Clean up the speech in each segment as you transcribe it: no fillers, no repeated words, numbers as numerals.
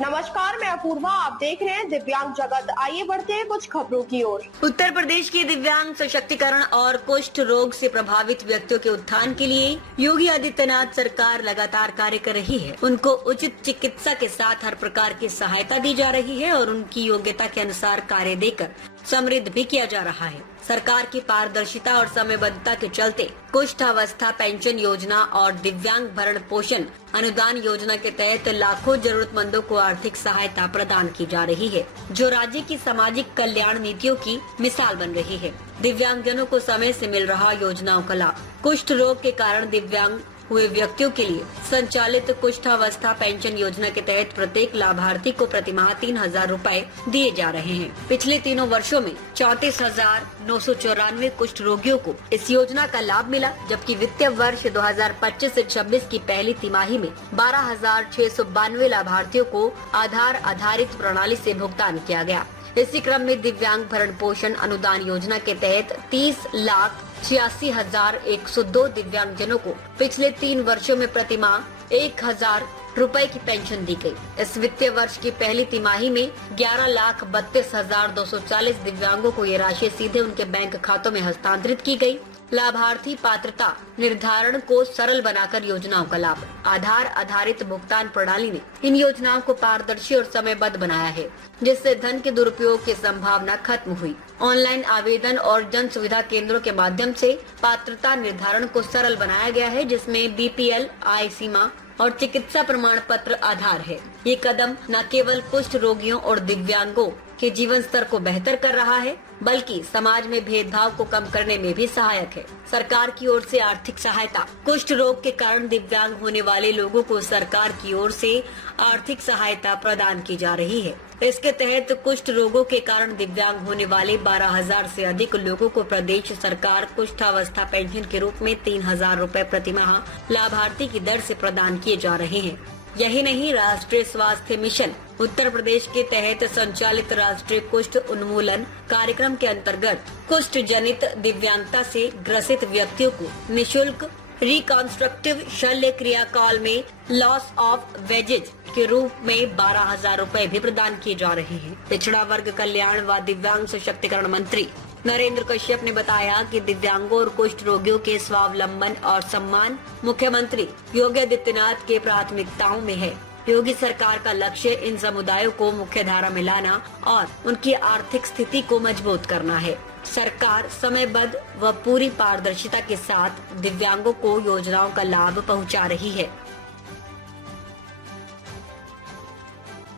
नमस्कार, मैं अपूर्वा। आप देख रहे हैं दिव्यांग जगत। आइए बढ़ते हैं कुछ खबरों की ओर। उत्तर प्रदेश के दिव्यांग सशक्तिकरण और कुष्ठ रोग से प्रभावित व्यक्तियों के उत्थान के लिए योगी आदित्यनाथ सरकार लगातार कार्य कर रही है। उनको उचित चिकित्सा के साथ हर प्रकार की सहायता दी जा रही है और उनकी योग्यता के अनुसार कार्य देकर समृद्ध भी किया जा रहा है। सरकार की पारदर्शिता और समयबद्धता के चलते कुष्ठावस्था पेंशन योजना और दिव्यांग भरण पोषण अनुदान योजना के तहत लाखों जरूरतमंदों को आर्थिक सहायता प्रदान की जा रही है, जो राज्य की सामाजिक कल्याण नीतियों की मिसाल बन रही है। दिव्यांगजनों को समय से मिल रहा योजनाओं का लाभ। कुष्ठ रोग के कारण दिव्यांग हुए व्यक्तियों के लिए संचालित कुष्ठावस्था पेंशन योजना के तहत प्रत्येक लाभार्थी को प्रतिमाह 3,000 रूपए दिए जा रहे हैं। पिछले 3 वर्षों में 34,994 कुष्ठ रोगियों को इस योजना का लाभ मिला, जबकि वित्तीय वर्ष 2025 से 26 की पहली तिमाही में 12,692 लाभार्थियों को आधार आधारित प्रणाली से भुगतान किया गया। इसी क्रम में दिव्यांग भरण पोषण अनुदान योजना के तहत 30,86,102 दिव्यांगजनों को पिछले 3 वर्षों में प्रतिमाह 1,000 रूपए की पेंशन दी गई। इस वित्तीय वर्ष की पहली तिमाही में 11,32,240 दिव्यांगों को ये राशि सीधे उनके बैंक खातों में हस्तांतरित की गई। लाभार्थी पात्रता निर्धारण को सरल बनाकर योजनाओं का लाभ। आधार आधारित भुगतान प्रणाली ने इन योजनाओं को पारदर्शी और समयबद्ध बनाया है, जिससे धन के दुरुपयोग की संभावना खत्म हुई। ऑनलाइन आवेदन और जन सुविधा केंद्रों के माध्यम से पात्रता निर्धारण को सरल बनाया गया है, जिसमें BPL, आय सीमा और चिकित्सा प्रमाण पत्र आधार है। ये कदम न केवल कुष्ठ रोगियों और दिव्यांगों के जीवन स्तर को बेहतर कर रहा है, बल्कि समाज में भेदभाव को कम करने में भी सहायक है। सरकार की ओर से आर्थिक सहायता। कुष्ठ रोग के कारण दिव्यांग होने वाले लोगों को सरकार की ओर से आर्थिक सहायता प्रदान की जा रही है। इसके तहत कुष्ठ रोगों के कारण दिव्यांग होने वाले 12,000 से अधिक लोगों को प्रदेश सरकार कुष्ठावस्था पेंशन के रूप में 3,000 रूपए प्रतिमाह लाभार्थी की दर से प्रदान किए जा रहे हैं। यही नहीं, राष्ट्रीय स्वास्थ्य मिशन उत्तर प्रदेश के तहत संचालित राष्ट्रीय कुष्ठ उन्मूलन कार्यक्रम के अंतर्गत कुष्ठ जनित दिव्यांगता से ग्रसित व्यक्तियों को निशुल्क रिकॉन्स्ट्रक्टिव शल्य क्रिया काल में लॉस ऑफ वेजेज के रूप में 12,000 रूपए भी प्रदान किए जा रहे हैं। पिछड़ा वर्ग कल्याण व दिव्यांग सशक्तिकरण मंत्री नरेंद्र कश्यप ने बताया कि दिव्यांगों और कुष्ठ रोगियों के स्वावलंबन और सम्मान मुख्यमंत्री योगी आदित्यनाथ के प्राथमिकताओं में है। योगी सरकार का लक्ष्य इन समुदायों को मुख्य धारा में लाना और उनकी आर्थिक स्थिति को मजबूत करना है। सरकार समयबद्ध व पूरी पारदर्शिता के साथ दिव्यांगों को योजनाओं का लाभ पहुंचा रही है।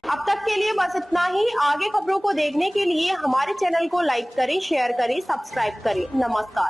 अब तक के लिए बस इतना ही। आगे खबरों को देखने के लिए हमारे चैनल को लाइक करें, शेयर करें, सब्सक्राइब करें। नमस्कार।